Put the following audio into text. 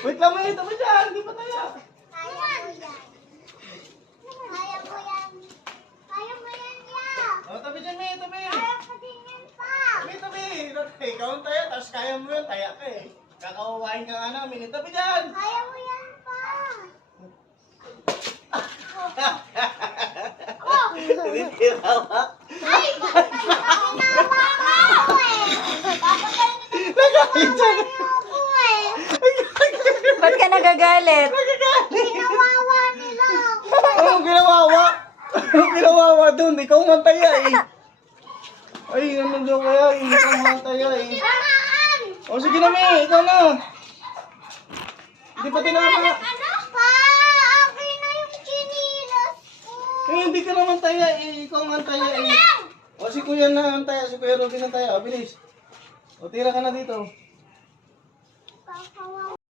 Wait lang, may ito ba dyan? Hindi pa tayo. Kaya mo yan. Kaya mo yan. Kaya mo yan, ya. O, tabi dyan, may tabi. Kaya mo din yan pa. May tabi. Ikaw ang tayo, tapos kaya mo yun, taya ka eh. Kakawawain ka nga namin. Tabi dyan. Kaya mo yan pa. Oh! Tinitirawa. Ay! Pinawa ako eh! Papatay Nagalit siya. ako eh! Ba't ka nagagalit? Pinawawa nila ako! Anong ginawawa? Anong ginawawa dun? Ikaw man taya eh. Ay, ano daw kaya? Ikaw man taya eh. Tamaan! O sige na, May. Ikaw na. Hindi pa tinama. Ano pa? Akin na yung chinilas ko! Eh, hindi ka naman taya eh. Ikaw man taya eh. O si Kuya na ang taya. Si Kuya Rudy na taya. O, bilis. O, tira ka na dito. Papawawa